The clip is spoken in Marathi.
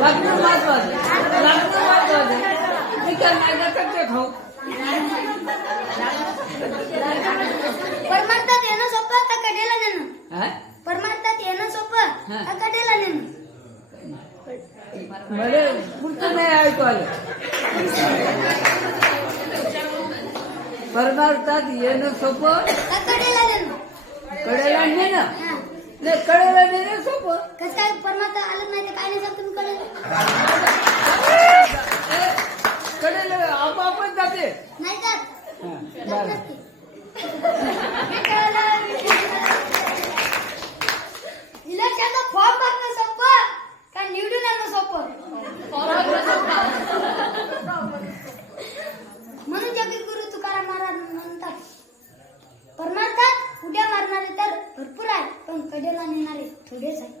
लग्न महत्वाचं विचार नाही करतात ते खाऊ परमार्थात येणं सोपं का कडेला नेणं? परमार्थात येणं सोपं का कडेला नेणं? बरे पुढचं नाही ऐकू आलं. परमार्थात येणं सोपं का कडेला नेणं? कडेला नेणं नाही, कडेला नेणं सोपं. कसं काय परमार्थ आलं नाही तर काय नाही सांगतो मी कडेला कडेला आपोआपच जाते नाही जात. जात नसते. इलेक्शनचा फॉर्म भरणं सोपं का निवडून आणणं सोपं? म्हणून जगद्गुरु तुकाराम महाराज म्हणतात परमार्थात उड्या मारणारे तर भरपूर आहे पण कडेला नेणारे थोडेच आहे.